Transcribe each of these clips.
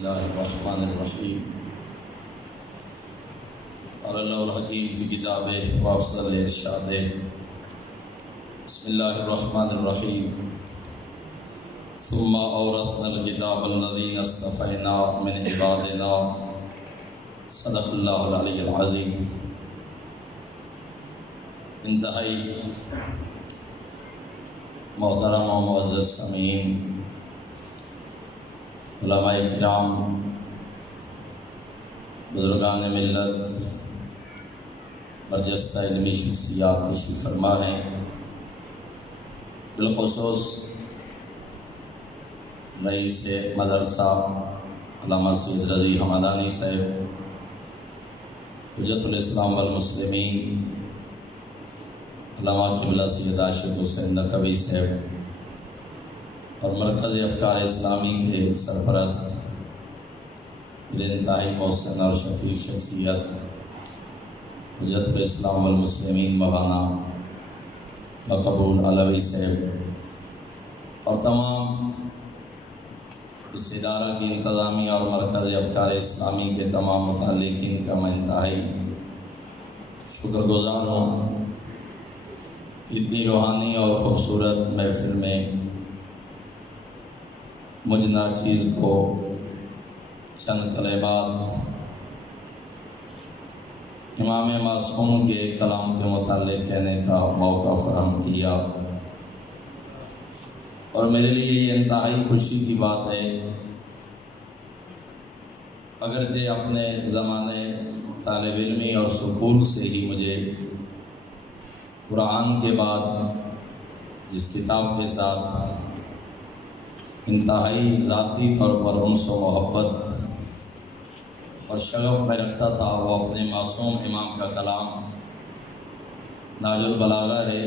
اللہ الرحمن الرحیم قال اللہ الحکیم فی کتابہ وافصل ارشادہ بسم اللہ الرحمن الرحیم ثم اورثنا الکتاب الذین اصطفینا من عبادنا صدق اللہ العلی العظیم۔ انتہائی محترم و معزز سامعین، علماء کرام، بزرگان ملت، برجستہ علمی شخصیات تشریف فرما ہیں، بالخصوص رئیس مدرسہ علامہ سید رضی حمدانی صاحب، حجت الاسلام والمسلمین علامہ قبلہ سید عاشق حسین نقوی صاحب اور مرکز افکار اسلامی کے سرپرست میرے انتہائی محسن اور شفیق شخصیت حجت الاسلام والمسلمین مولانا مقبول علوی صاحب اور تمام اس ادارہ کی انتظامیہ اور مرکز افکار اسلامی کے تمام متعلقین کا میں انتہائی شکر گزار ہوں۔ اتنی روحانی اور خوبصورت محفل میں مجھ ناچیز کو چند کلمات امام معصوم کے کلام کے متعلق کہنے کا موقع فراہم کیا، اور میرے لیے یہ انتہائی خوشی کی بات ہے، اگرچہ اپنے زمانے طالب علمی اور سکول سے ہی مجھے قرآن کے بعد جس کتاب کے ساتھ انتہائی ذاتی طور پر انس و محبت اور شغف میں رکھتا تھا، وہ اپنے معصوم امام کا کلام نہج البلاغہ ہے۔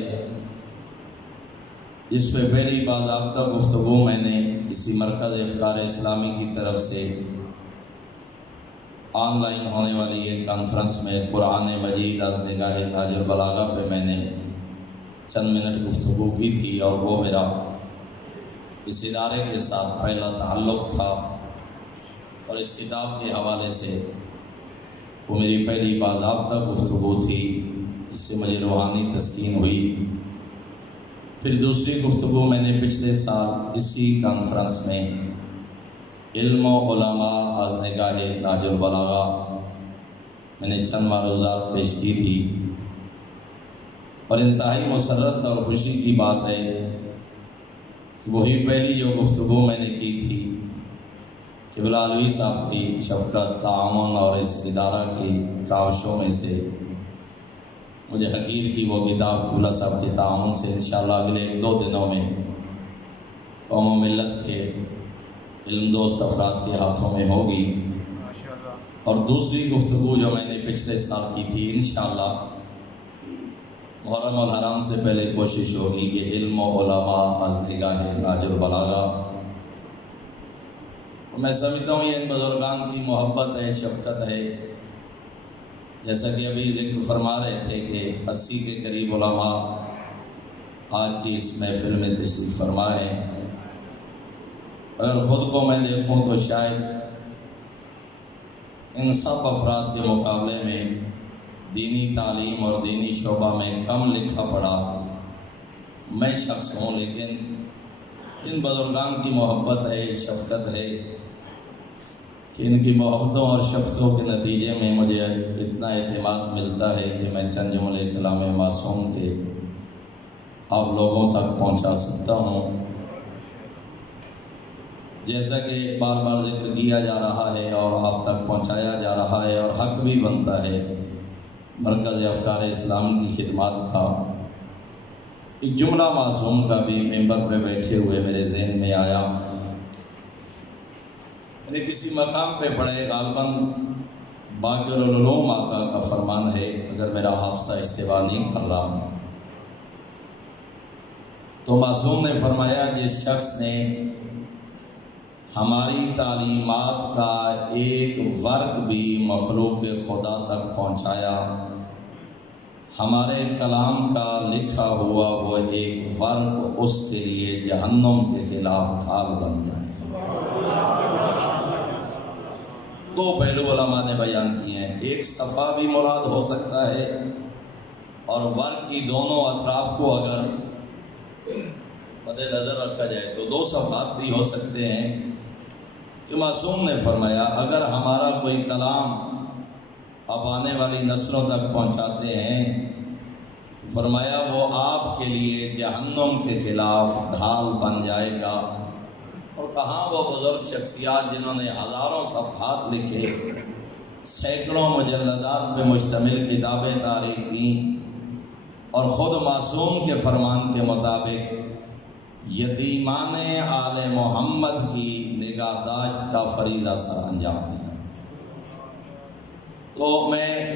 اس پہ پہلی باضابطہ گفتگو میں نے اسی مرکز افکار اسلامی کی طرف سے آن لائن ہونے والی ایک کانفرنس میں قرآن مجید از نگاہ نہج البلاغہ پہ میں نے چند منٹ گفتگو کی تھی، اور وہ میرا اس ادارے کے ساتھ پہلا تعلق تھا، اور اس کتاب کے حوالے سے وہ میری پہلی باضابطہ گفتگو تھی جس سے مجھے روحانی تسکین ہوئی۔ پھر دوسری گفتگو میں نے پچھلے سال اسی کانفرنس میں علم و علماء از نگاہ نہج البلاغہ میں نے چند معروضات پیش کی تھی، اور انتہائی مسرت اور خوشی کی بات ہے کہ وہی پہلی جو گفتگو میں نے کی تھی قبلہ علوی صاحب کی شفقت، تعاون اور اس ادارہ کی کاوشوں میں سے مجھے حقیر کی وہ کتاب قبلہ صاحب کے تعاون سے انشاءاللہ اگلے 1-2 دنوں میں قوم و ملت کے علم دوست افراد کے ہاتھوں میں ہوگی۔ اور دوسری گفتگو جو میں نے پچھلے سال کی تھی، انشاءاللہ محرم الحرام سے پہلے کوشش ہوگی کہ علم و علماء از نگاہ نہج البلاغہ، میں سمجھتا ہوں یہ ان بزرگان کی محبت ہے، شفقت ہے، جیسا کہ ابھی ذکر فرما رہے تھے کہ 80 کے قریب علماء آج کی اس محفل میں تشریف فرما ہیں۔ اگر خود کو میں دیکھوں تو شاید ان سب افراد کے مقابلے میں دینی تعلیم اور دینی شعبہ میں کم لکھا پڑھا میں شخص ہوں، لیکن ان بزرگان کی محبت ہے، شفقت ہے کہ ان کی محبتوں اور شفقتوں کے نتیجے میں مجھے اتنا اعتماد ملتا ہے کہ میں چند جملے کلام معصوم کے آپ لوگوں تک پہنچا سکتا ہوں۔ جیسا کہ بار بار ذکر کیا جا رہا ہے اور آپ تک پہنچایا جا رہا ہے، اور حق بھی بنتا ہے مرکز افکار اسلامی کی خدمات کا، ایک جملہ معصوم کا بھی ممبر پہ بیٹھے ہوئے میرے ذہن میں آیا۔ میں نے کسی مقام پہ پڑھے، غالباً باقر العلوم آقا کا فرمان ہے، اگر میرا حافظہ اشتباہ نہیں کر رہا، تو معصوم نے فرمایا جس شخص نے ہماری تعلیمات کا ایک ورق بھی مخلوق خدا تک پہنچایا، ہمارے کلام کا لکھا ہوا وہ ایک ورق اس کے لیے جہنم کے خلاف ڈھال بن جائے۔ دو پہلو علماء نے بیان کیے ہیں، ایک صفحہ بھی مراد ہو سکتا ہے اور ورق کی دونوں اطراف کو اگر مد نظر رکھا جائے تو دو صفحات بھی ہو سکتے ہیں، کہ معصوم نے فرمایا اگر ہمارا کوئی کلام آپ آنے والی نسلوں تک پہنچاتے ہیں تو فرمایا وہ آپ کے لیے جہنم کے خلاف ڈھال بن جائے گا۔ اور کہاں وہ بزرگ شخصیات جنہوں نے ہزاروں صفحات لکھے، سینکڑوں مجلدات پہ مشتمل کتابیں تاریخ کی، اور خود معصوم کے فرمان کے مطابق یتیمان آل محمد کی نگہداشت کا فریضہ سر انجام دیا۔ تو میں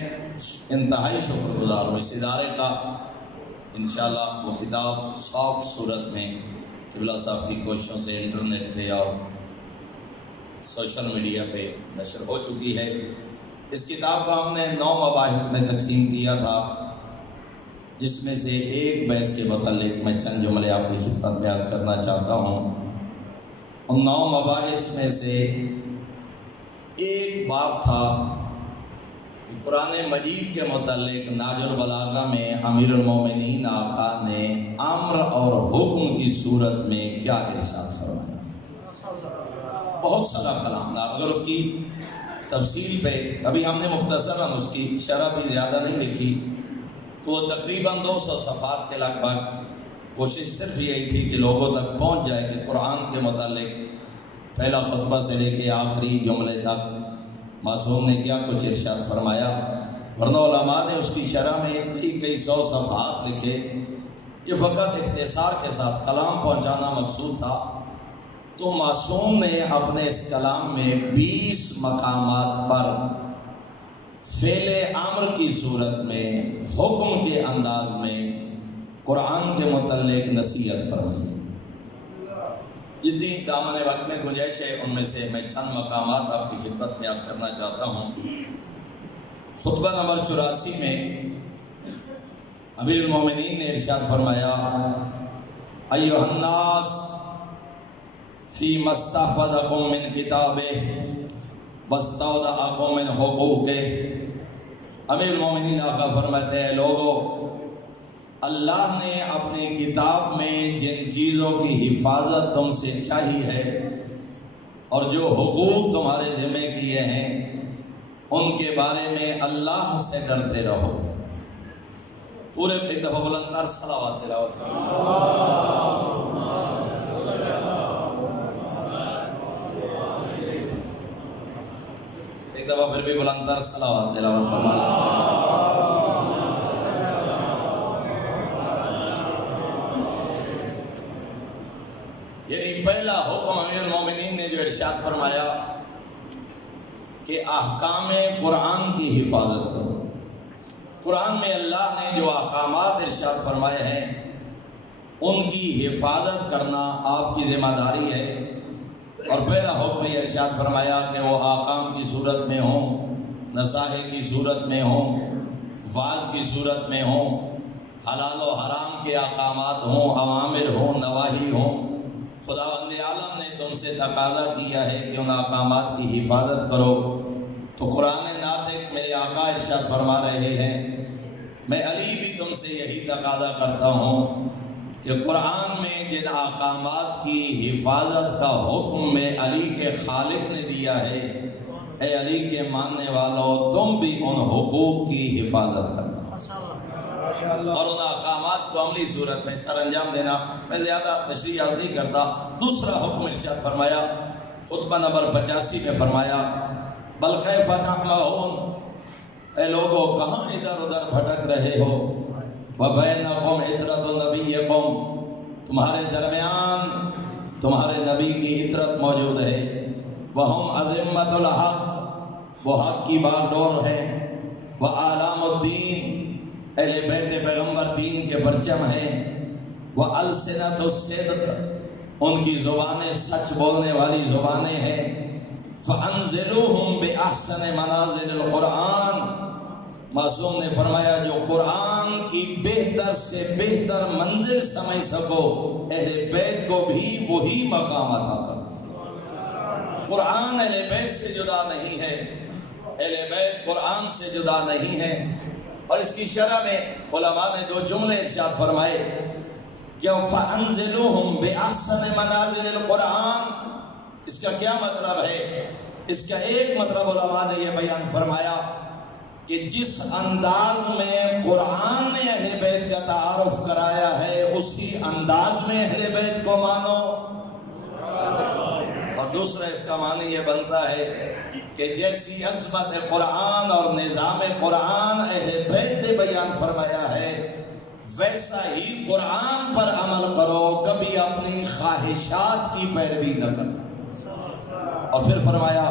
انتہائی شکر گزار ہوں اس ادارے کا۔ انشاءاللہ وہ کتاب سافٹ صورت میں قبلہ صاحب کی کوششوں سے انٹرنیٹ پہ اور سوشل میڈیا پہ نشر ہو چکی ہے۔ اس کتاب کو ہم نے 9 مباحث میں تقسیم کیا تھا، جس میں سے ایک بحث کے متعلق میں چند جملے آپ کی خدمت میں عرض کرنا چاہتا ہوں۔ ان 9 مباحث میں سے ایک باب تھا کہ قرآن مجید کے متعلق ناج البلاغہ میں امیر المومنین آقا نے امر اور حکم کی صورت میں کیا ارشاد فرمایا۔ بہت سارا کلام تھا، اگر اس کی تفصیل پہ ابھی ہم نے مختصراً اس کی شرح بھی زیادہ نہیں لکھی، تو وہ تقریباً 200 صفحات کے لگ بھگ۔ کوشش صرف یہی تھی کہ لوگوں تک پہنچ جائے کہ قرآن کے متعلق پہلا خطبہ سے لے کے آخری جملے تک معصوم نے کیا کچھ ارشاد فرمایا، ورنہ علماء نے اس کی شرح میں کئی سو صفحات لکھے۔ یہ فقط اختصار کے ساتھ کلام پہنچانا مقصود تھا، تو معصوم نے اپنے اس کلام میں 20 مقامات پر فعل امر کی صورت میں حکم کے انداز میں قرآن کے متعلق نصیحت فرمائی۔ جتنی دامن وقت میں گنجائش ہے ان میں سے میں چند مقامات آپ کی خدمت میں عرض کرنا چاہتا ہوں۔ خطبہ نمبر 84 میں امیر المومنین نے ارشاد فرمایا، ایھا الناس فی مستحفظکم من کتابہ واستودعکم من حقوقہ۔ امیر المومنین آقا فرماتے ہیں، لوگوں، اللہ نے اپنی کتاب میں جن چیزوں کی حفاظت تم سے چاہی ہے اور جو حقوق تمہارے ذمہ کیے ہیں، ان کے بارے میں اللہ سے ڈرتے رہو۔ پورے ایک دفعہ بلند تر صلوات تلاوت ایک دفعہ پھر بھی بلند تر صلوات تلاوت فرمانا۔ یعنی پہلا حکم امیر المومنین نے جو ارشاد فرمایا کہ احکام قرآن کی حفاظت کرو۔ قرآن میں اللہ نے جو احکامات ارشاد فرمائے ہیں ان کی حفاظت کرنا آپ کی ذمہ داری ہے۔ اور پہلا حکم یہ ارشاد فرمایا کہ وہ احکام کی صورت میں ہوں، نصائح کی صورت میں ہوں، واعظ کی صورت میں ہوں، حلال و حرام کے احکامات ہوں، اوامر ہوں، نواہی ہوں۔ خداوند عالم نے تم سے تقاضا کیا ہے کہ ان احکامات کی حفاظت کرو۔ تو قرآن ناطق میرے آقا ارشاد فرما رہے ہیں، میں علی بھی تم سے یہی تقاضا کرتا ہوں کہ قرآن میں جن احکامات کی حفاظت کا حکم میں علی کے خالق نے دیا ہے، اے علی کے ماننے والوں، تم بھی ان حقوق کی حفاظت کرنا اور ان احکامات کو عملی صورت میں سر انجام دینا۔ میں زیادہ تشریح نہیں کرتا۔ دوسرا حکم ارشاد فرمایا، خطبہ نمبر 85 میں فرمایا، بل کیف تعمہون، اے لوگوں کہاں ادھر ادھر بھٹک رہے ہو، وبینکم عطرۃ نبیکم، تمہارے درمیان تمہارے نبی کی عطرت موجود ہے، وہم ازمۃ الحق، وہ حق کی باغ ڈور ہے، وآلام الدین، اہل بیت پیغمبر دین کے پرچم ہیں، وَأَلْسِنَةُ الصِّدْقِ، ان کی زبانیں سچ بولنے والی زبانیں ہیں، فَأَنزِلُوهُمْ بِأَحْسَنِ مَنَازِلِ الْقُرْآنِ، معصوم نے فرمایا جو قرآن کی بہتر سے بہتر منزل سمجھ سکو، اہل بیت کو بھی وہی مقام عطا کرو۔ قرآن اہل بیت سے جدا نہیں ہے، اہل بیت قرآن سے جدا نہیں ہے۔ اور اس کی شرح میں علماء نے دو جملے ارشاد فرمائے کہ فَأَنزِلُوهُمْ بِأَحْسَنِ مَنَازِلِ الْقُرْآنِ۔ اس کا کیا مطلب ہے؟ اس کا ایک مطلب علماء نے یہ بیان فرمایا کہ جس انداز میں قرآن نے اہل بیت کا تعارف کرایا ہے اسی انداز میں اہل بیت کو مانو۔ اور دوسرا اس کا معنی یہ بنتا ہے کہ جیسی عظمت قرآن اور نظام قرآن اہل بیت نے بیان فرمایا ہے ویسا ہی قرآن پر عمل کرو، کبھی اپنی خواہشات کی پیروی نہ کرنا۔ اور پھر فرمایا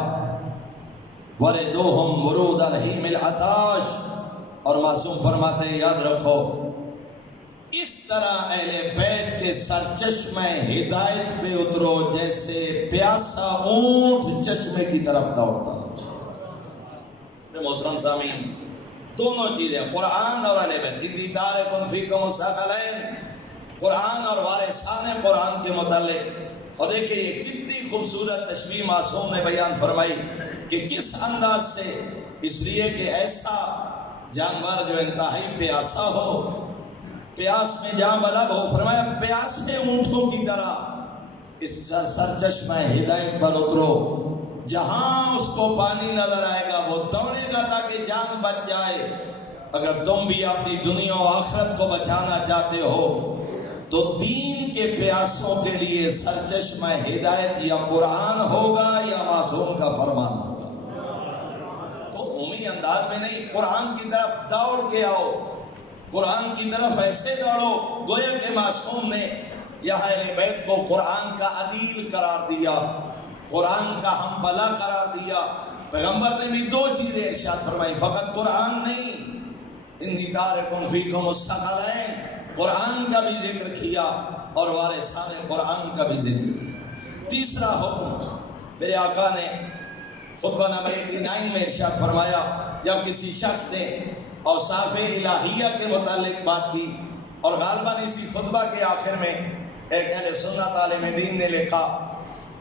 وَرِدُوهُمْ وُرُودَ الْحِیمِ الْعَطَاشِ، اور معصوم فرماتے ہیں یاد رکھو اس طرح اہل بیت کے سرچشمہ ہدایت پہ اترو جیسے پیاسا اونٹ چشمے کی طرف دوڑتا۔ محترم سامعین، دونوں چیزیں قرآن اور اہل بیت، اِنِّی تَارِکٌ فِیکُمُ الثَّقَلَینَ، قرآن اور وارثان قرآن کے متعلق۔ اور دیکھیں یہ کتنی خوبصورت تشبیہ معصوم نے بیان فرمائی کہ کس انداز سے، اس لیے کہ ایسا جانور جو انتہائی پیاسا ہو، پیاس میں جان بلب ہو، فرمایا پیاسے اونٹوں کی طرح اس سرچشمہ ہدایت پر اترو، جہاں اس کو پانی نظر آئے گا وہ دوڑے گا تاکہ جان بچ جائے۔ اگر تم بھی اپنی دنیا و آخرت کو بچانا چاہتے ہو تو دین کے پیاسوں کے لیے سرچشمہ ہدایت یا قرآن ہوگا یا معصوم کا فرمان ہوگا۔ تو عمومی انداز میں نہیں، قرآن کی طرف دوڑ کے آؤ، قرآن کی طرف ایسے دوڑو گویا کہ معصوم نے یہاں اہل بیت کو قرآن کا عدیل قرار دیا، قرآن کا ہم بلا قرار دیا۔ پیغمبر نے بھی دو چیزیں ارشاد فرمائی، فقط قرآن نہیں، اِنِّی تَارِکٌ فِیکُمُ الثَّقَلَینَ، قرآن کا بھی ذکر کیا اور وارثان قرآن کا بھی ذکر کیا۔ تیسرا حکم میرے آقا نے خطبہ نمبر 89 میں ارشاد فرمایا، جب کسی شخص نے اوصاف الہیہ کے متعلق بات کی، اور غالباً اسی خطبہ کے آخر میں ایک اہل سنت عالم دین نے لکھا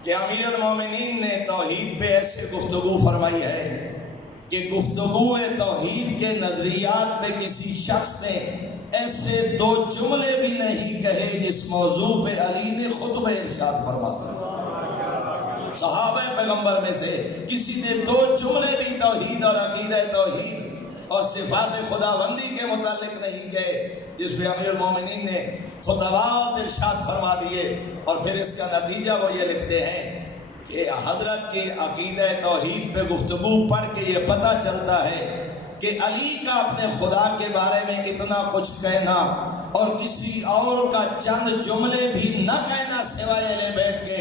کہ امیر المومنین نے توحید پہ ایسے گفتگو فرمائی ہے کہ گفتگو توحید کے نظریات پہ کسی شخص نے ایسے دو جملے بھی نہیں کہے جس موضوع پہ علی نے خطبہ ارشاد فرماتا ہے۔ صحابہ پیغمبر میں سے کسی نے دو جملے بھی توحید اور عقیدہ توحید اور صفات خداوندی کے متعلق نہیں کہے جس پہ امیر المومنین نے خطبات ارشاد فرما دیے۔ اور پھر اس کا نتیجہ وہ یہ لکھتے ہیں کہ حضرت کے عقیدہ توحید پہ گفتگو پڑھ کے یہ پتہ چلتا ہے کہ علی کا اپنے خدا کے بارے میں اتنا کچھ کہنا اور کسی اور کا چند جملے بھی نہ کہنا سوائے اہل بیت کے،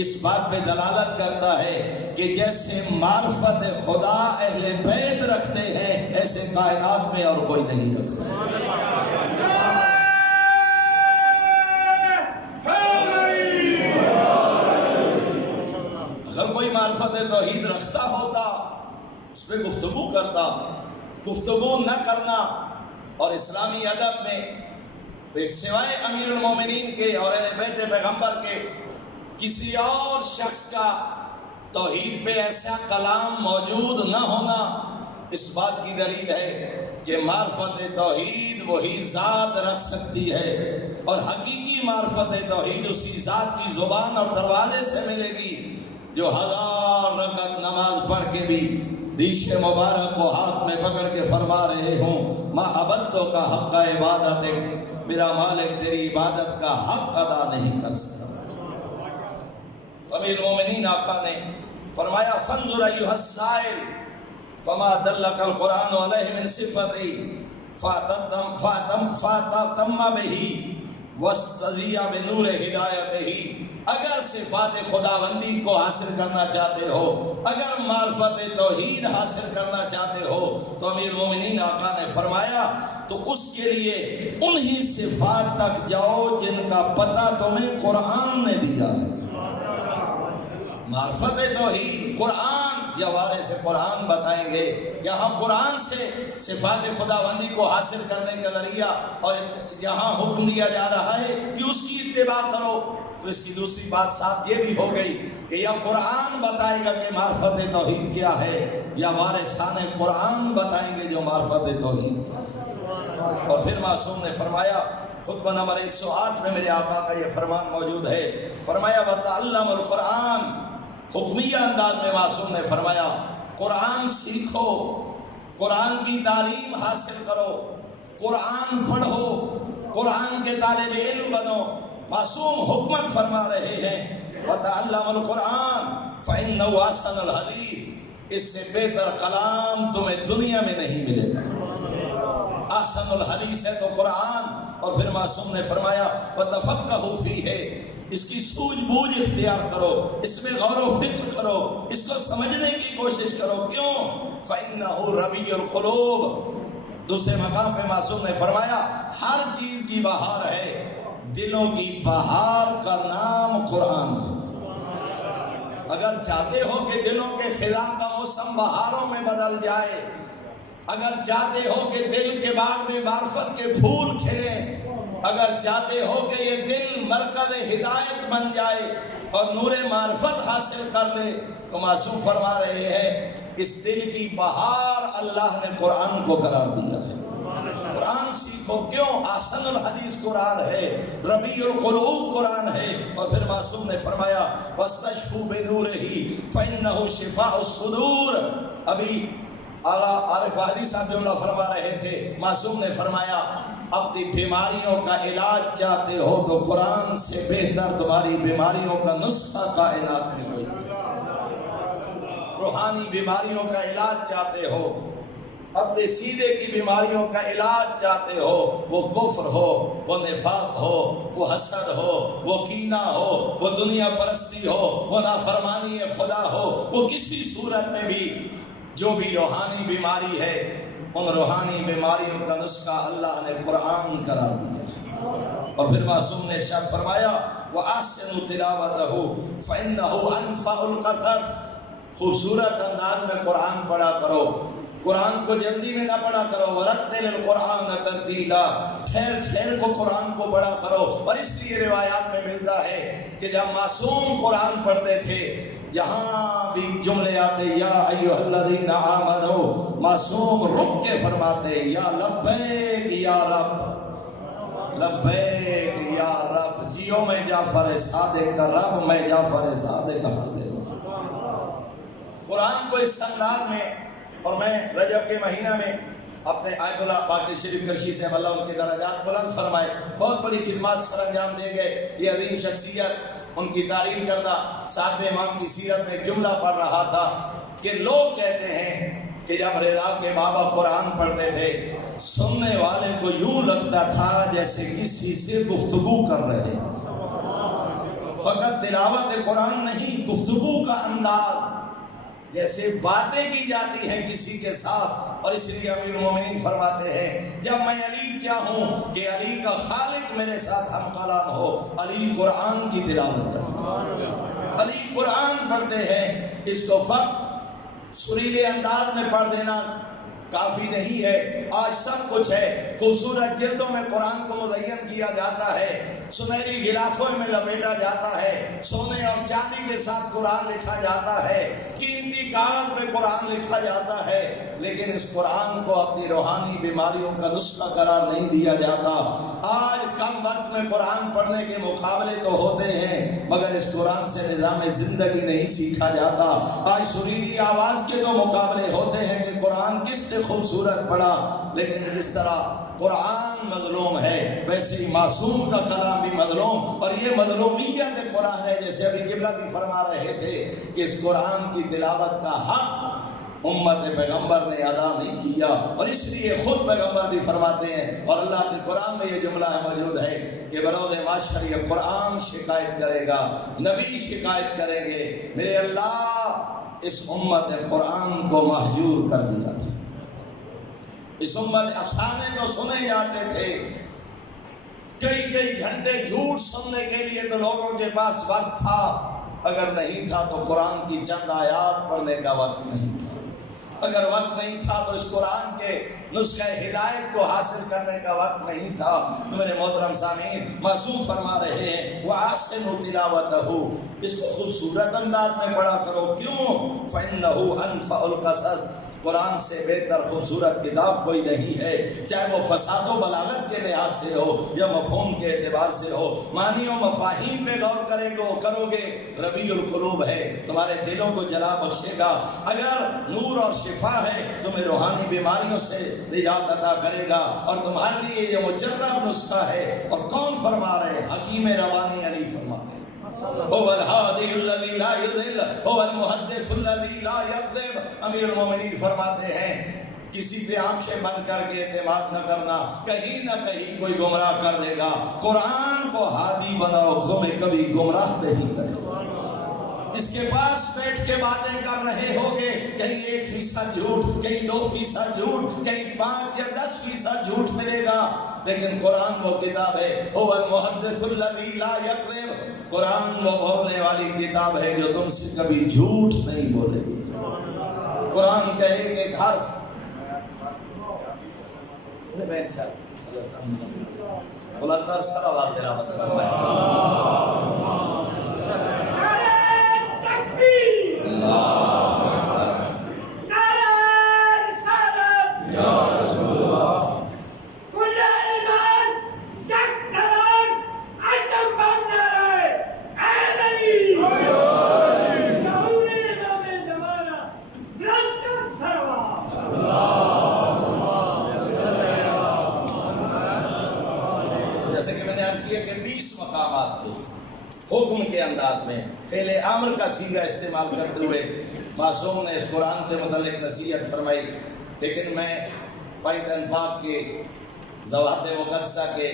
اس بات پہ دلالت کرتا ہے کہ جیسے معرفت خدا اہل بیت رکھتے ہیں ایسے کائنات میں اور کوئی نہیں رکھتا۔ اگر کوئی معرفت توحید رکھتا ہوتا اس پہ گفتگو کرتا، گفتگو نہ کرنا اور اسلامی ادب میں سوائے امیر المومنین کے اور اہل بیت پیغمبر کے کسی اور شخص کا توحید پہ ایسا کلام موجود نہ ہونا اس بات کی دلیل ہے کہ معرفت توحید وہی ذات رکھ سکتی ہے، اور حقیقی معرفت توحید اسی ذات کی زبان اور دروازے سے ملے گی جو 1000 رکعت نماز پڑھ کے بھی ریش مبارک کو ہاتھ میں پکڑ کے فرما رہے ہوں ما عبدتو کا حق کا عبادت، میرا مالک تیری عبادت کا حق ادا نہیں کر سکتا۔ امیر المومنین آقا نے فرمایا فانظر ایھا السائل فما دلک القرآن علیہ من صفتی فاتم بہ واستضیء بنور ہدایتہ۔ اگر صفات خداوندی کو حاصل کرنا چاہتے ہو، اگر معرفت توحید حاصل کرنا چاہتے ہو تو امیر المومنین آقا نے فرمایا تو اس کے لیے انہی صفات تک جاؤ جن کا پتہ تمہیں قرآن نے دیا ہے۔ معرفت توحید قرآن یا وارث قرآن بتائیں گے، یہاں قرآن سے صفات خداوندی کو حاصل کرنے کا ذریعہ، اور یہاں حکم دیا جا رہا ہے کہ اس کی اتباع کرو۔ تو اس کی دوسری بات ساتھ یہ بھی ہو گئی کہ یا قرآن بتائے گا کہ معرفت توحید کیا ہے، یا وارثان قرآن بتائیں گے جو معرفت توحید کیا ہے۔ اور پھر معصوم نے فرمایا، خطبہ نمبر 108 میں میرے آقا کا یہ فرمان موجود ہے، فرمایا وَتَعَلَّمُ الْقُرْآنَ، حکمیہ انداز میں معصوم نے فرمایا قرآن سیکھو، قرآن کی تعلیم حاصل کرو، قرآن پڑھو، قرآن کے طالب علم بنو۔ معصوم حکمت فرما رہے ہیں وَتَعَلَّمُ الْقُرْآنَ فَإِنَّهُ أَحْسَنُ الْحَدِيثِ، اس سے بہتر کلام تمہیں دنیا میں نہیں ملے گا۔ احسن الحدیث ہے تو قرآن۔ اور پھر معصوم نے فرمایا وَتَفَقَّهُ فِيهِ، اس کی سوجھ بوجھ اختیار کرو، اس میں غور و فکر کرو، اس کو سمجھنے کی کوشش کرو۔ کیوں؟ فَإِنَّهُ رَبِيُّ الْقُلُوبِ، دوسرے مقام پہ معصوم نے فرمایا ہر چیز کی بہار ہے، دلوں کی بہار کا نام قرآن ہے۔ اگر چاہتے ہو کہ دلوں کے خزاں کا موسم بہاروں میں بدل جائے، اگر چاہتے ہو کہ دل کے باغ میں معرفت کے پھول کھلیں، اگر چاہتے ہو کہ یہ دل مرکز ہدایت بن جائے اور نور معرفت حاصل کر لے، تو معصوم فرما رہے ہیں اس دل کی بہار اللہ نے قرآن کو قرار دیا ہے۔ قرآن سیکھو، کیوں؟ احسن الحدیث قرآن ہے، ربیع القلوب قرآن ہے۔ اور پھر معصوم نے فرمایا وَاسْتَشْفُوا بِنُورِهِ فَإِنَّهُ شِفَاءُ الصُّدُورِ۔ ابھی اعلیٰ عارف حدیث صاحب جملہ فرما رہے تھے، معصوم نے فرمایا اپنی بیماریوں کا علاج چاہتے ہو تو قرآن سے بہتر تمہاری بیماریوں کا نسخہ کائنات میں کوئی نہیں۔ روحانی بیماریوں کا علاج چاہتے ہو، اپنے سیدھے کی بیماریوں کا علاج چاہتے ہو، وہ کفر ہو، وہ نفاق ہو، وہ حسد ہو، وہ کینہ ہو، وہ دنیا پرستی ہو، وہ نافرمانی خدا ہو، وہ کسی صورت میں بھی جو بھی روحانی بیماری ہے، ان روحانی بیماریوں کا نسخہ اللہ نے قرآن قرار دیا۔ اور پھر معصوم نے ارشاد فرمایا وَأَحْسِنُوا تِلَاوَتَهُ فَإِنَّهُ أَنْفَعُ الْقَصَصِ، خوبصورت انداز میں قرآن پڑھا کرو، قرآن کو جلدی میں نہ پڑھا کرو، وَرَتِّلِ الْقُرْآنَ تَرْتِيلًا، ٹھہر ٹھہر کو قرآن کو پڑھا کرو۔ اور اس لیے روایات میں ملتا ہے کہ جب معصوم قرآن پڑھتے تھے، جہاں بھی جملے آتے یا ایھا الذین آمنوا، معصوم رک کے فرماتے یا لبیک یا رب، لبیک یا رب، جیو میں جعفر صادق کا رب، میں جعفر صادق حاضر ہوں۔ قرآن کو اس انداز میں، اور میں رجب کے مہینہ میں اپنے آیت اللہ باقی شریف کرشی سے اللہ ان کے درجات بلند فرمائے، بہت بڑی خدمات سر انجام دے گئے۔ یہ عظیم شخصیت، ان کی تعریف کردہ 7ویں امام کی سیرت میں جملہ پڑھ رہا تھا کہ لوگ کہتے ہیں کہ جب رضا کے بابا قرآن پڑھتے تھے، سننے والے کو یوں لگتا تھا جیسے کسی سے گفتگو کر رہے، فقط تلاوت قرآن نہیں، گفتگو کا انداز، جیسے باتیں کی جاتی ہیں کسی کے ساتھ۔ اور اس لیے امیر المومنین فرماتے ہیں جب میں علی چاہوں کہ علی کا خالق میرے ساتھ ہم کلام ہو، علی قرآن کی تلاوت کرتے ہیں، علی قرآن پڑھتے ہیں۔ اس کو فقط سریلے انداز میں پڑھ دینا کافی نہیں ہے، آج سب کچھ ہے، خوبصورت جلدوں میں قرآن کو مزین کیا جاتا ہے، سنہری غلافوں میں لپیٹا جاتا ہے، سونے اور چاندی کے ساتھ قرآن لکھا جاتا ہے، قیمتی کاغذ پہ قرآن لکھا جاتا ہے، لیکن اس قرآن کو اپنی روحانی بیماریوں کا نسخہ قرار نہیں دیا جاتا۔ آج کم وقت میں قرآن پڑھنے کے مقابلے تو ہوتے ہیں، مگر اس قرآن سے نظام زندگی نہیں سیکھا جاتا۔ آج سریلی آواز کے تو مقابلے ہوتے ہیں کہ قرآن کس نے خوبصورت پڑھا، لیکن جس طرح قرآن مظلوم ہے ویسے ہی معصوم کا کلام بھی مظلوم، اور یہ مظلومیت قرآن ہے، جیسے ابھی قبلہ بھی فرما رہے تھے کہ اس قرآن کی تلاوت کا حق امت پیغمبر نے ادا نہیں کیا، اور اس لیے خود پیغمبر بھی فرماتے ہیں، اور اللہ کے قرآن میں یہ جملہ موجود ہے کہ بروز محشر یہ قرآن شکایت کرے گا، نبی شکایت کریں گے، میرے اللہ اس امت قرآن کو مہجور کر دیا تھا۔ اس امت افسانے تو سنے جاتے تھے، کئی گھنٹے جھوٹ سننے کے لیے تو لوگوں کے پاس وقت تھا، اگر نہیں تھا تو قرآن کی چند آیات پڑھنے کا وقت نہیں تھا، اگر وقت نہیں تھا تو اس قرآن کے نسخہ ہدایت کو حاصل کرنے کا وقت نہیں تھا۔ تو میرے محترم سامعین، معصوم فرما رہے ہیں وَأَحْسِنُوا تِلَاوَتَهُ، اس کو خوبصورت انداز میں پڑھا کرو۔ کیوں؟ فَإِنَّهُ أَنفَعُ الْقَصَصِ، قرآن سے بہتر خوبصورت کتاب کوئی نہیں ہے، چاہے وہ فساد و بلاغت کے لحاظ سے ہو یا مفہوم کے اعتبار سے ہو۔ معنی و مفاہیم پہ غور کرو گے، ربیع القلوب ہے، تمہارے دلوں کو جلا بخشے گا۔ اگر نور اور شفا ہے، تمہیں روحانی بیماریوں سے نجات عطا کرے گا، اور تمہارے لیے یہ مجرب نسخہ ہے۔ اور کون فرما رہے؟ حکیم ربانی علی فرما رہے، هو الهادي الذي لا يضل هو المحدث الذي لا يكذب۔ امیر المومنین فرماتے ہیں کسی پہ آنکھیں بند کر کے اعتماد نہ کرنا، کہیں نہ کہیں کوئی گمراہ کر دے گا۔ قرآن کو ہادی بناؤ، تمہیں کبھی گمراہ نہیں کرے گا۔ اس کے پاس بیٹھ کے باتیں کر رہے ہوگے، کہیں 1% جھوٹ، کہیں 2% جھوٹ، کہیں 5 یا 10% جھوٹ ملے گا، لیکن قرآن وہ کتاب ہے، هو المحدث الذي لا يكذب۔ قرآن وہ بولنے والی کتاب ہے جو تم سے کبھی جھوٹ نہیں بولے گی۔ قرآن کا ایک ایک حرف بلندر صلوات تلاوت فرمائے۔ جیسے کہ میں نے عرض کیا کہ 20 مقامات پہ حکم کے انداز میں فعل امر کا صیغہ استعمال کرتے ہوئے معصوم نے اس قرآن کے متعلق نصیحت فرمائی، لیکن میں پیغمبر پاک کے ضوابط مقدسہ کے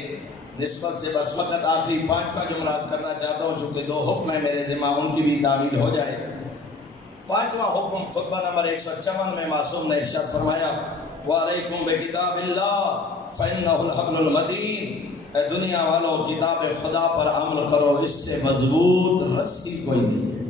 نسبت سے بس وقت آخری 5واں جملہ کرنا چاہتا ہوں، چونکہ 2 حکم ہیں میرے ذمہ، ان کی بھی تعمیل ہو جائے۔ 5واں حکم خطبہ نمبر 154 میں معصوم نے ارشاد فرمایا وَعَلَيْكُمْ بِكِتَابِ اللَّهِ فَإِنَّهُ الْحَبْلُ الْمَتِينُ، اے دنیا والوں کتاب خدا پر عمل کرو، اس سے مضبوط رسی کوئی نہیں ہے۔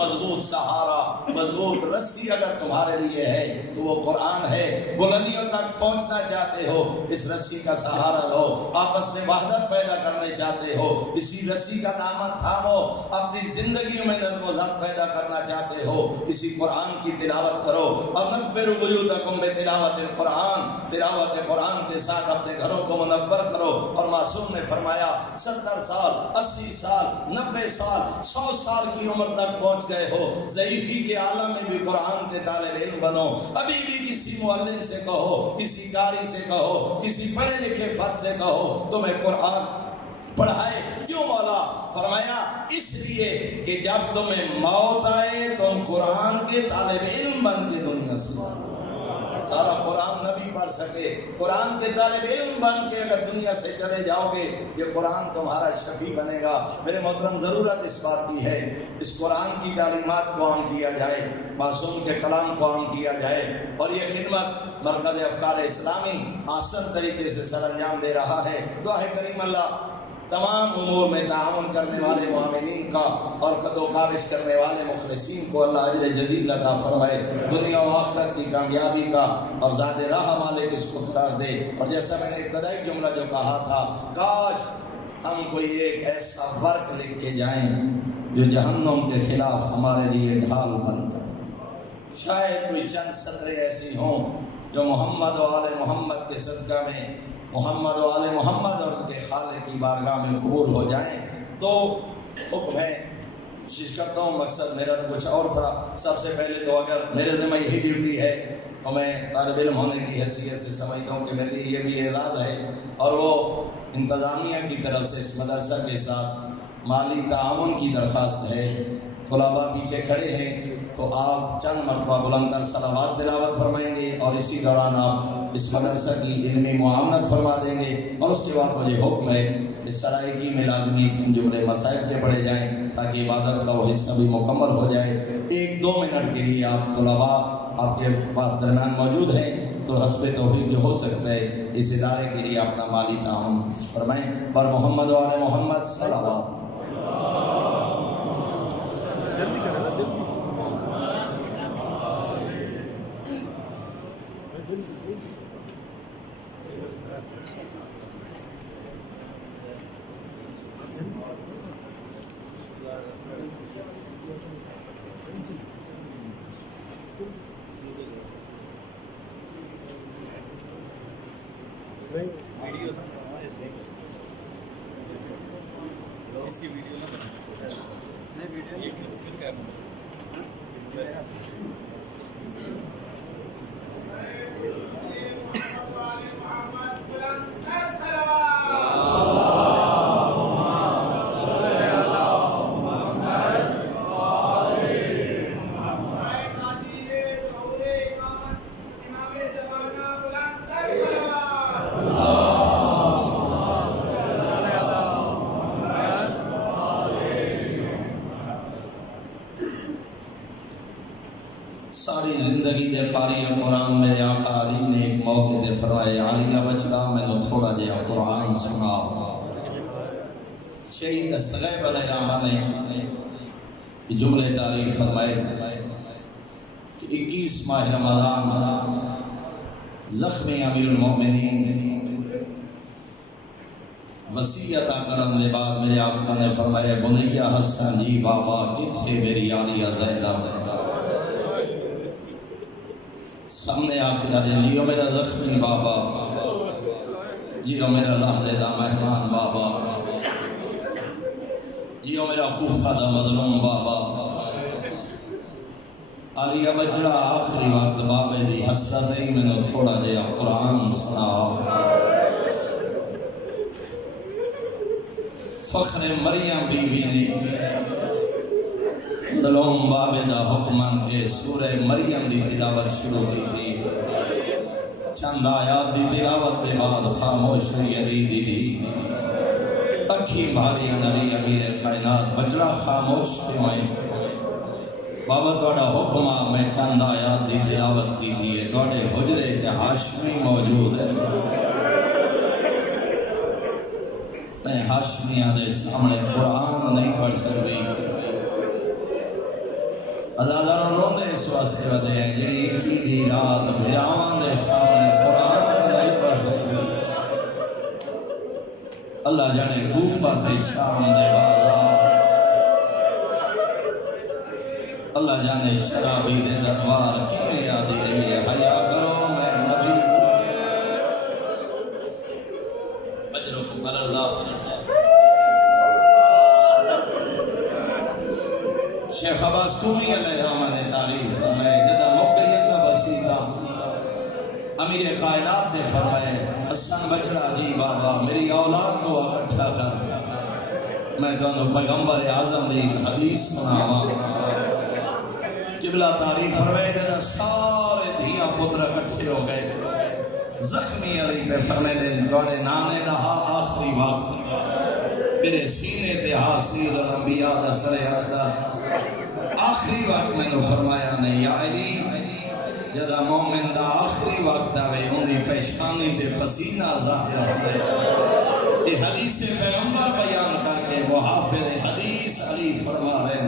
مضبوط سہارا، مضبوط رسی اگر تمہارے لیے ہے تو وہ قرآن ہے۔ بلندیوں تک پہنچنا چاہتے ہو، اس رسی کا سہارا لو۔ آپس میں وحدت پیدا کرنے چاہتے ہو، اسی رسی کا دامن تھامو۔ اپنی زندگیوں میں نظم و ضبط پیدا کرنا چاہتے ہو، اسی قرآن کی تلاوت کرو۔ وَنَوِّرُ بُيُوتَكُمْ بِتِلَاوَةِ الْقُرْآنِ، تلاوت قرآن کے ساتھ اپنے گھروں کو منور کرو۔ اور معصوم نے فرمایا 70 سال، 80 سال، 90 سال، 100 سال کی عمر تک پہنچ گئے ہو، ضعیفی کے عالم میں بھی قرآن کے طالب علم بنو۔ ابھی بھی کسی معلم سے کہو، کسی قاری سے کہو، کسی پڑھے لکھے فرد سے کہو تمہیں قرآن پڑھائے۔ کیوں مولا؟ فرمایا اس لیے کہ جب تمہیں موت آئے تم قرآن کے طالب علم بن کے دنیا سے جاؤ۔ سارا قرآن نہ بھی پڑھ سکے، قرآن کے طالب علم بن کے اگر دنیا سے چلے جاؤ گے، یہ قرآن تمہارا شفیع بنے گا۔ میرے محترم ضرورت اس بات کی ہے اس قرآن کی تعلیمات کو عام کیا جائے، معصوم کے کلام کو عام کیا جائے، اور یہ خدمت مرکز افکار اسلامی آسان طریقے سے سر انجام دے رہا ہے۔ دعا ہے کریم اللہ تمام امور میں تعاون کرنے والے معاملین کا اور قد و کاوش کرنے والے مخلصین کو اللہ اجر جزیل عطا فرمائے، دنیا و آخرت کی کامیابی کا اور زاد راہ مالک اس کو قرار دے۔ اور جیسا میں نے ابتدائی جملہ جو کہا تھا، کاش ہم کوئی ایک ایسا ورق لکھ کے جائیں جو جہنم کے خلاف ہمارے لیے ڈھال بن جائے۔ شاید کوئی چند سطریں ایسی ہوں جو محمد و آل محمد کے صدقہ میں محمد و آل محمد اور ان کے خالق کی بارگاہ میں قبول ہو جائیں۔ تو حکم ہے، کوشش کرتا ہوں، مقصد میرا تو کچھ اور تھا۔ سب سے پہلے تو اگر میرے ذمہ یہی ڈیوٹی ہے تو میں طالب علم ہونے کی حیثیت سے سمجھتا ہوں کہ میرے لیے یہ بھی اعزاز ہے، اور وہ انتظامیہ کی طرف سے اس مدرسہ کے ساتھ مالی تعاون کی درخواست ہے۔ طلباء پیچھے کھڑے ہیں تو آپ چند مرتبہ بلندر صلوات تلاوت فرمائیں گے، اور اسی دوران آپ اس مدرسہ کی علمی معاونت فرما دیں گے، اور اس کے بعد مجھے حکم ہے کہ سرائیکی میں لازمی تین جملے مصائب کے پڑھے جائیں تاکہ عبادت کا وہ حصہ بھی مکمل ہو جائے۔ 1-2 منٹ کے لیے آپ طلباء آپ کے پاس درمیان موجود ہیں تو حسب توفیق جو ہو سکتا ہے اس ادارے کے لیے اپنا مالی تعاون فرمائیں۔ پر محمد و آل محمد صلوات۔ جلدی کریں نا، جلدی۔ اس کی ویڈیو نہ ساری زندگی دے قاری قرآن میرے آقا علی نے ایک موقع دے فرمائے عالیہ بچڑا میں نے تھوڑا جہا قرآن سنا. شہید دستغیب علیہ الرحمہ نے جملے تعریف فرمائے کہ 21 ماہ رمضان زخمی امیر المومنین وصیتہ کرن دے بعد میرے آقا نے فرمائے بنیہ حسن جی بابا کتھے میری عالیہ زیدہ سامنے آخر آجے جیو میرا زخمی بابا جیو میرا لحظے دا مہمان بابا جیو میرا کوفہ دا مظلوم بابا. عالیہ بچڑا آخری وقت بابے دی حسرت نہیں میں نے تھوڑا جہا قرآن سنا. فخر مریم بی بی دی مظلوم بابے دا حکمان کے سورہ مریم دی تلاوت شروع کی تھی. چند آیات دی تلاوت دے بعد خاموش ہوئی علی دی اکھی بھالیاں علی امیر کائنات بچڑا خاموش کیوں ہیں بابا توڑا حکمہ میں چند آیات دی تلاوت کی دیئے توڑے حجرے کے ہاشمی موجود ہے. میں ہاشمیاں دے سامنے قرآن نہیں پڑھ سکتی. ازاداروں روندے اس واسطے ودے ہیں جنہی کی دی رات بھراوان دے سامنے قرآن نہیں پڑھ سکتی. اللہ جانے کوفہ تے شام دے بازار اللہ جانے شرابی دے دربار کیویں یادی رہی ہے. حیا کرو میں نبی اجرکم اللہ. شیخ عباس کومی علیہ الرحمہ نے تعریف فرمائے جدہ موقعیت نہ بسیطہ امیر کائنات نے فرمائے حسن بچڑا جی بابا میری اولاد کو اکٹھا کر میں دونوں پیغمبر اعظم دی حدیث سناواں. قبلہ تعریف فرمائے جدہ سارے دھیاں پتر اکٹھے ہو گئے زخمی علی نے فرمائے دوڑے نانے رہا آخری وقت میرے سینے تے حاصل الانبیاء دا سر اقدس آخری وقت میں نے فرمایا نے یا علی جدہ مومن دا آخری وقت آوے انہی پیشانی تے پسینہ ظاہر ہوئے. یہ حدیث پیغمبر بیان کر کے وہ حافظ حدیث علی فرما رہے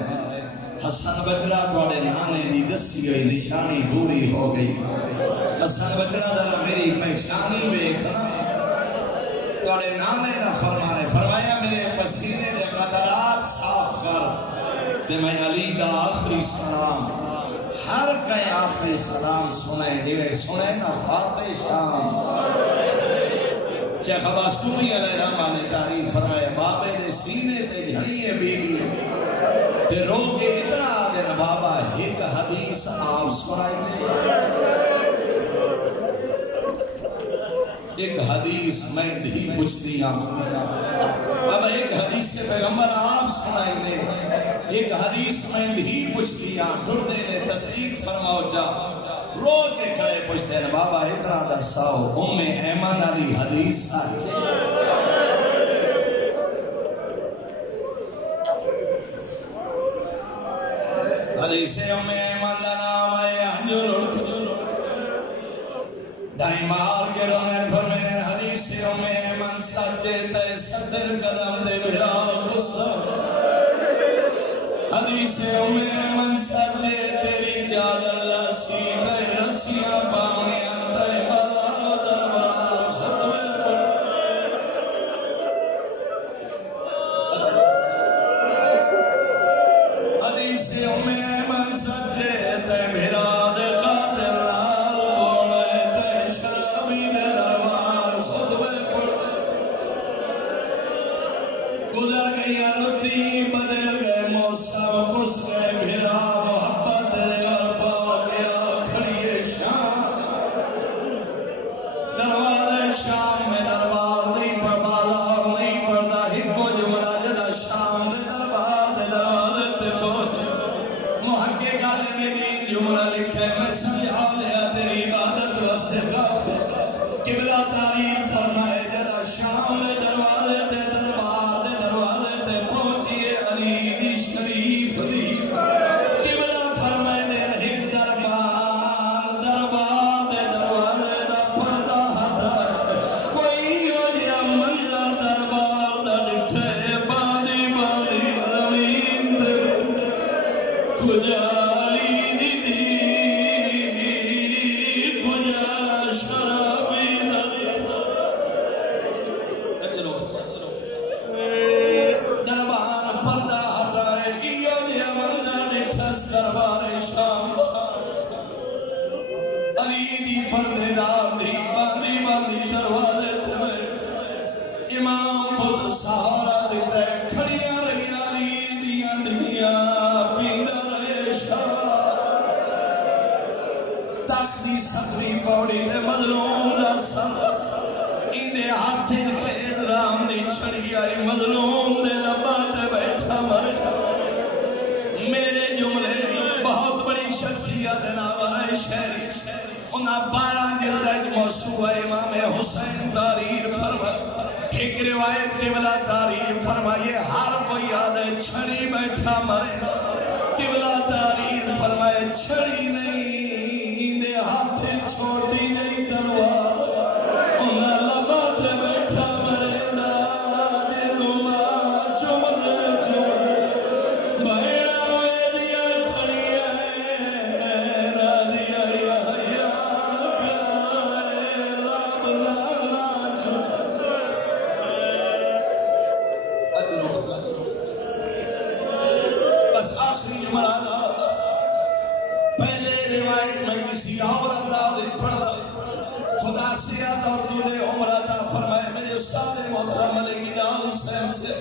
حسن بچڑا توڑے نانے دی دسی ہوئی نشانی پوری ہو گئی. حسن بچڑا ذرا میری پیشانی دیکھنا توڑے نانے دا فرمایا میرے پسینے دے قطرات صاف کر تے میں علی دا آخری سلام ہر کئی آخری سلام سنیں جوے سنیں نا فاتح شام. شیخ عباس کومی علیہ الرحمہ نے تعریف فرمائے بابے دے سینے سے جھڑیے بی بی تے رو کے اتنا آگے نا بابا ایک حدیث آپ سنائی ایک حدیث میں دھی پوچھ دیا اب ایک حدیث کے پیغمبر آپ سنائی دے ایک حدیث میں دھی پوچھ دیا دردے نے تصدیق فرماؤ جا رو کے کھڑے پوچھتے ہیں بابا اتنا دساؤ ام ایمن علی حدیث ساتھے حدیث ام ایمن دا نام ہے احجر دائی مار کے رومین فرمین حدیث ام ایمن سچے تے صدر قدم دے بھرا قصد حدیث ام ایمن سچے تیری جاد اللہ سی تے رسیاں پامیاں تے بازار دربار خطبے حدیث ام ایمن سچے تے بھرا دے میں لکھے میں سمجھا دیا تیری عبادت واسطے کافی قبلہ تعریف فرمائے جڑا شام دے دروازے تے دربار دے دروازے تے پہنچیے علی دی شریف دی قبلہ فرمائے دے ایک دربار دے دروازے دا پردہ ہٹا کوئی ہو جیا منظر دربار دا ڈٹھے بانی بانی زمین دے کجا علی دی کجا شرابی دربار پردہ ہٹائے ایو دیا منظر ڈٹھس دربار شام علی دی پردے دار دی باندی باندی دروازے تے امام پتر سہارا دیتا ہے کھڑیاں رہیاں علی دیاں دنیا پیندہ رہے شاہ تاکدی سکری فوڑی دے مظلوم دا سن ایدے ہاتھ خید رام دی چھڑی آئی مظلوم دے لبا تے بیٹھا مر میرے جملے بہت بڑی شخصیت ناورہ شہری انہا 12 جلد موسوعہ امام حسین تاریر فرمائے ایک روایت قبلہ تاریر فرمائے ہر کوئی یاد ہے چھڑی بیٹھا مرے قبلہ تاریر فرمائے چھڑی نہیں دے ہاتھ چھوٹی نہیں تلوار انہا لبا تے بیٹھا مرے دے دما چمر بہیڑا ہوئے دیا کھڑی ہے رادیا یا کھائے لابنا ناچو بس آخری جمرانہ پہلے روایت میں کسی اور انداز پڑھا خدا سیاد اور دولے عمرہ دا فرمائے میرے استاد محترم علی گدال حسین سے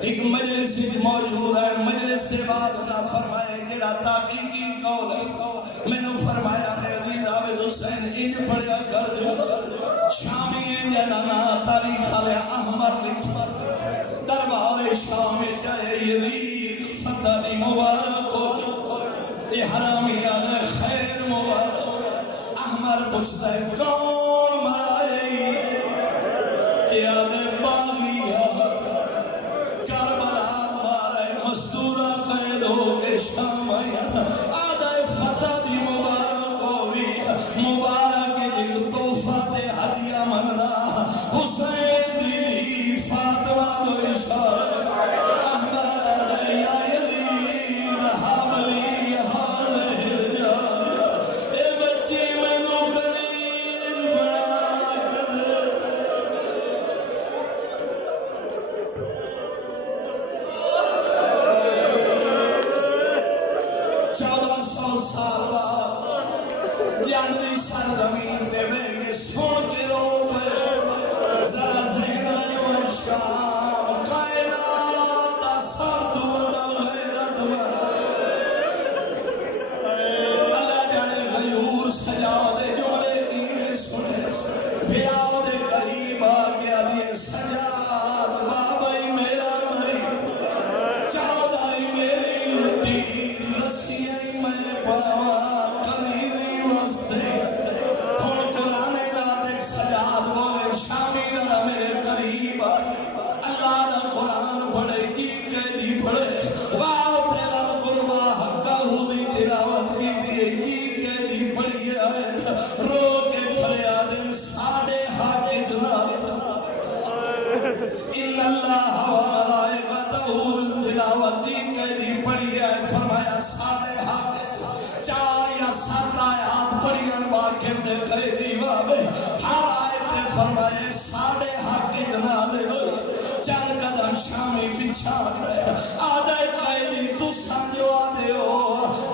ایک مجلس موجود ہے مجلس دے بعد نہ فرمائے جڑا تحقیقی قول ہے میں نے فرمایا ہے عزیز عابد حسین انج پڑھیا کر دو شامی جنانا تاریخ علیہ احمر لکھ دربار شام جائے یزید فتح دی مبارک ہو یہ حرامیان خیر مبارک احمر پوچھتا ہے کون مرائے یاد باغی کربلا مارے مستورہ قید ہو کے شام آدھے فتح دی مبارک ہوئی مبارک جگ توفہ تے ہدیہ مننا حسین دی فاطمہ دو اشارہ احمد آدھے یا یزید حاملی حالہ جا اے بچے میں نو کنیز بڑا کر 1400 سال بعد جان دی سر زمین دے میں سن کے رو پہ ذرا ذہن لے من شام کائنات دا سر تو بڑا غیرت اللہ جانے غیور سجا دے جملے دینے سنے بھیڑاؤ دے قریب آگیا دیے سجاد بابائی میرا مری چاودائی میری لٹی رسیائی میں پاوا کبھی دی وستے ہم قرآن لاتک سجاد بولے شامی ذرا میرے قریب اللہ دا قرآن پڑھے کی قیدی پڑھے واو تیرا قربہ حقہ دی تلاوت کی دیئے کی قیدی پڑھی آیت رو کے کھڑے آدم ساڑے حاقی جناب ان اللہ و ملائکتہ تلاوت کی قیدی پڑھی آیت فرمایا ساڑے حاقی 4 یا 7 آیات پڑھی باقر دے قیدی وابے ہر آیت فرمائے ساڑے حاقی جناب چند قدم شامی پچھان رہے آدھے قیدی تو سانجو آدھے ہو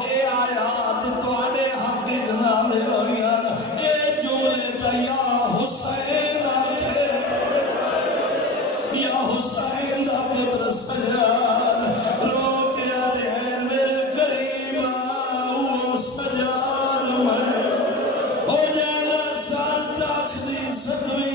اے آیات تو آدھے حاقی جناب اے جملے تا یا حسین آکھے یا حسین دا پتر سجاد رو کے آدھے ہیں میرے قریب آؤ سجاد میں ہو جانا سار تاکھ دی صدوی